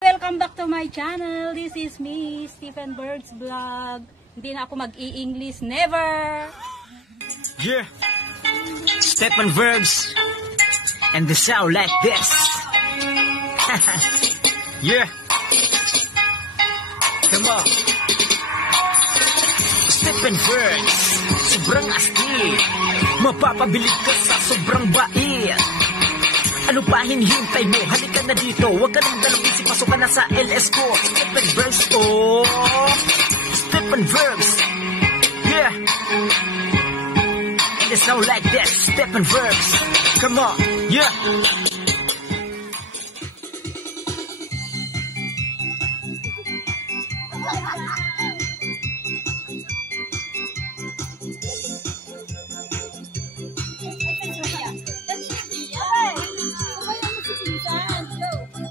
Welcome back to my channel. This is me, Stephen Berg's vlog. Hindi na ako mag-i-English, never! Yeah! Stephen Berg's and the sound like this. Yeah! Come on! Stephen Berg's, sobrang astig. Mapapabilib ka sa sobrang bait. Ano pa hinihintay mo? Halika na dito. Huwag ka nang dalawang isip. Pasok ka na sa LS ko. Stephen Berg's, oh! Stephen Berg's. Yeah! And it sound like that. Stephen Berg's. Come on. Yeah!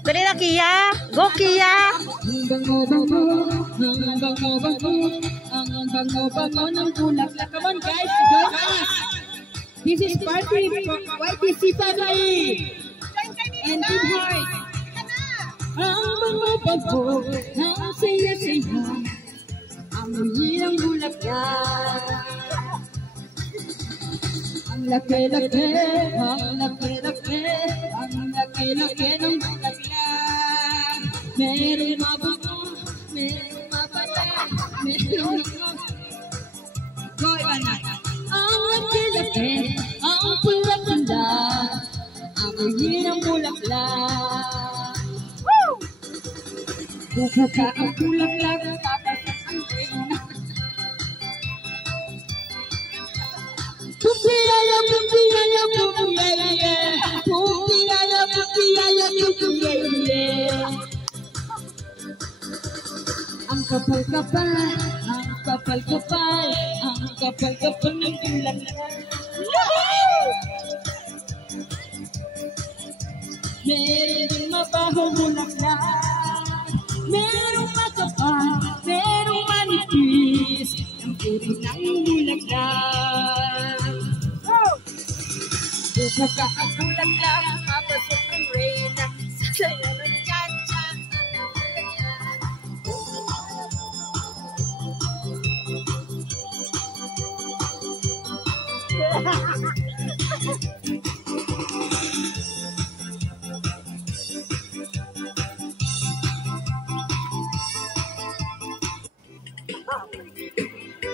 Dali na, Kia! Go, Kia! Ang bango ng bulaklak. Come on guys, join us. This is party YTC family. And Team Heart. Ang bango ng saya-saya. Ang uyi ng bulaklak. Ang laki-laki, ang laki-laki, ang laki-laki ng bulaklak. Meron mabango, meron mapala, meron go, Ivana. Ang laki-laki, ang pula-pula, ang uyi ng bulaklak. Bubuka ang bulaklak, papasok ang reyna. Pupiyaya, pupiyaya, pupiyaya, pupiyaya, pupiyaya, pupiyaya. Ang kapal-kapal, ang kapal-kapal, ang kapal-kapal ng bulaklak. Meron din mabahong bulaklak, merong makapal, merong manipis, ang puri ng bulaklak. Bubuka ang bulaklak, papasok ang reyna, sasaya ng cha-cha.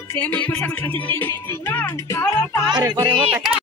Saya magpasama sa chicken. Pare-pareho tayo.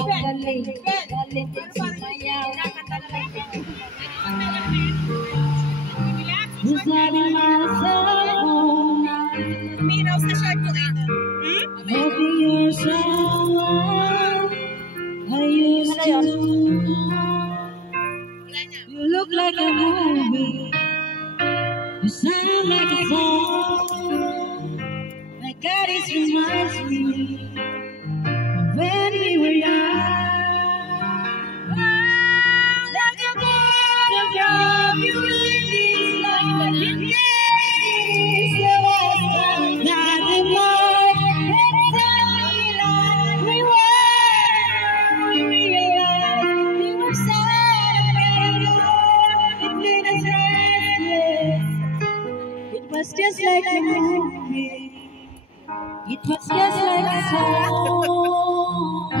Galing. Galing. Sayaw. having myself all night. Minaw sa short ko ito. Maybe you're someone I used to know. You look like a movie. You sound like a song. My God, it reminds me of when we were young. Like a photograph, you in this life. You gave the last time, nothing more. Exactly like we were. We realized we were sad and alone. It made us restless. It was just like a movie. It was just like a song.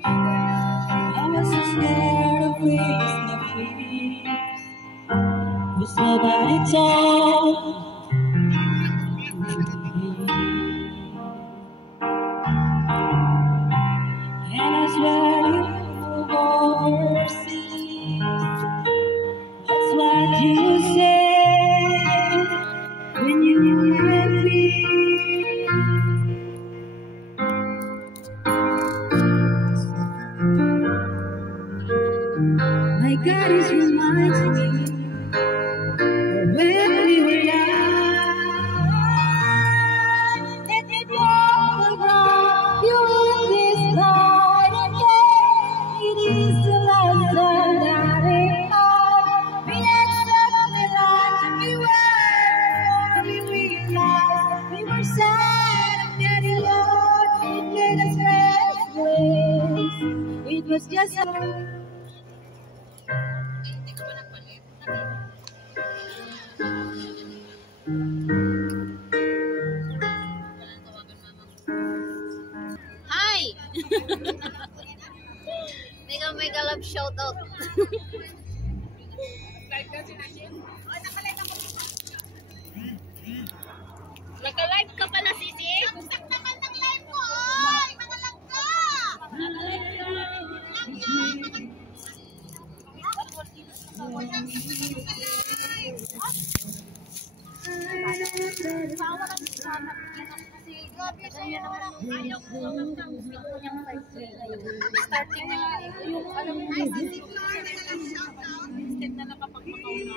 I was so scared of raising the fears. Was nobody told. And I swear you overseas. That's what you said when you met me. My God, it reminds me of when we were young. Let me walk around you in this night again. It is the last time that we are. We exactly like we were. We realized we were sad and very alone. It made us restless. It was just a Hi! Mega love shoutout. Naka-live ka pala, Sisi? Gusto naman ng live ko, oy! Mga langga! Starting na yung alam mo instead na nakapagpakauna.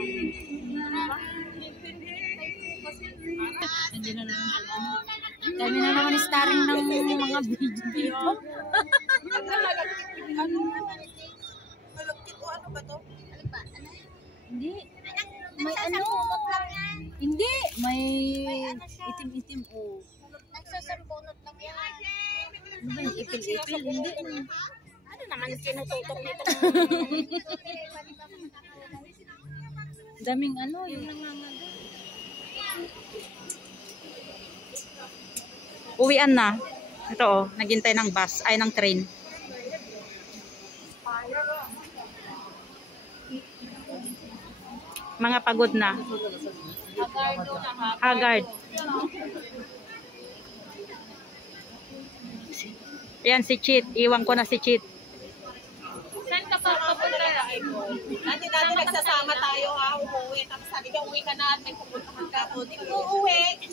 Kami na naman starring ng mga video. Malagkit o ano ba to? Hindi. May ano? Hindi. May itim-itim o. Nagsasambunot lang yan. Ano ba yung ipil-ipil? Hindi. Ano naman sinututok nito? Daming ano yung nangangaga. Uwian na. Ito oh, naghintay ng bus, ay ng train. Mga pagod na. Haggard. Yan si Chit. Iwan ko na si Chit. Saan ka pa papunta? Dati nagsasama tayo ha, umuwi. Tapos sabi ka, uwi ka na at may pupuntahan ka po. Di ko uuwi.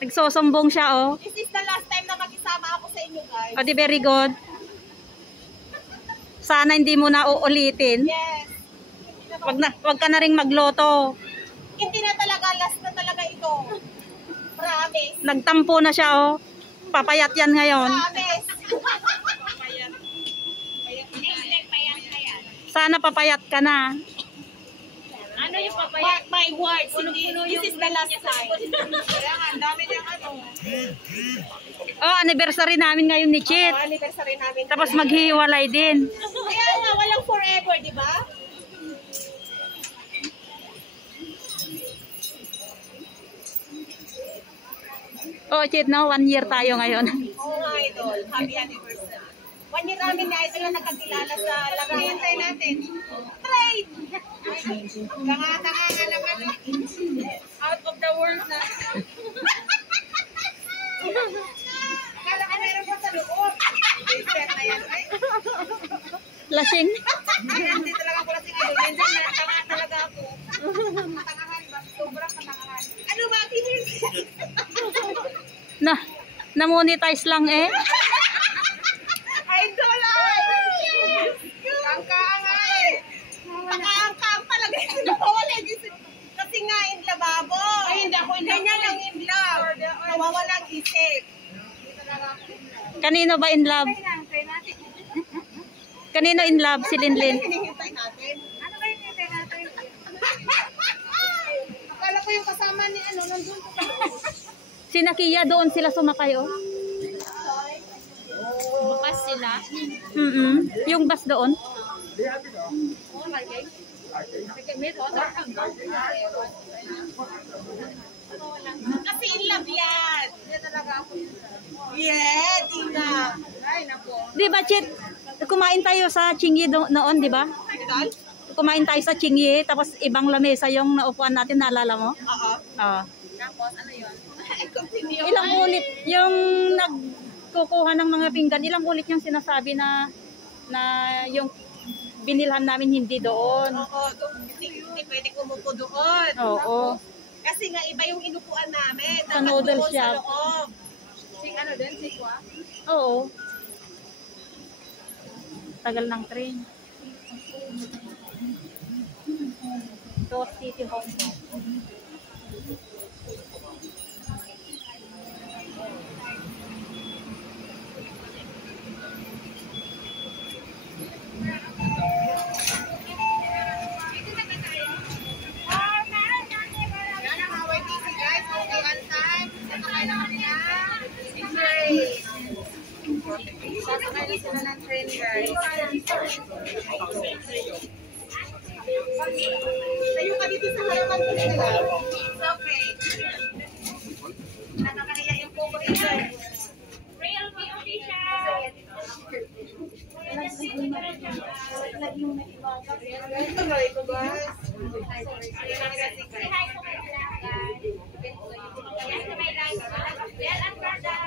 Nagsosombong siya oh. This is the last time na makisama ako sa inyo guys. O di very good. Sana hindi mo na uulitin. Yes. Wag ka na ring magloto. Hindi na talaga, last na talaga ito. Promise. Nagtampo na siya oh. Papayat yan ngayon. Promise. Payat. Payat. Sana papayat ka na. Ano yung papayat? Mark my words. This is the last time. Kaya nga, ang dami niyang ano. Oh, anniversary namin ngayon ni Chit. Anniversary namin. Tapos maghihiwalay din. Kaya nga, walang forever, di ba? Oh, Chit, no? 1 year tayo ngayon. Oo nga, idol. Happy anniversary. 1 year namin na idol na nakakilala sa larayan tayo natin. Trade! Tanga-tanga nga naman. Out of the world na. Akala ka meron pa sa loob. Set na yan, ay. Lasing. Hindi talaga pala kasi ano, minsan na tanga talaga ako. Katangahan ba? Sobrang katangahan. Ano ba, Peter? Na-monetize lang eh. Idol ay! Kangkaangay! Pakaangkaang talaga yung nawawala. Kasi nga in lababo. Ay, hindi ako in love. Ganyan ang in love. Nawawala ang isip. Kanino ba in love? Kanino in love si Linlin? Hinihintay natin. Ano ba yung hinihintay natin? Akala ko yung kasama ni ano, nandun ko pa. Si Nakia doon sila sumakay oh. Bukas sila. Yung bus doon. Kasi in love yan. Yeah, tingnan. Ay, naku. Di ba, Chit? Kumain tayo sa Chingy noon, di ba? Kumain tayo sa Chingy, tapos ibang lamesa yung naupuan natin, naalala mo? Oo. Oo. Tapos, ano yun? Ilang ulit yung nagkukuha ng mga pinggan, ilang ulit yung sinasabi na yung binilhan namin hindi doon. Oo, hindi pwede kumupo doon. Oo. Kasi nga iba yung inupuan namin. Sa Dapat noodle doon shop. sa loob. Ano din, sikwa? Oo. Tagal ng train. To City Hall. Yan ang Hawaii DC guys. Okay on time. Sasakay na kami na. Train. Sasakay na sila ng train guys. Tayo ka dito sa harapan ko nila. It's okay. Nakakaya yung puko dito. Real POV siya. Tuloy ko guys. Say hi to my guys. Yes, to my guys. Bell and Brother.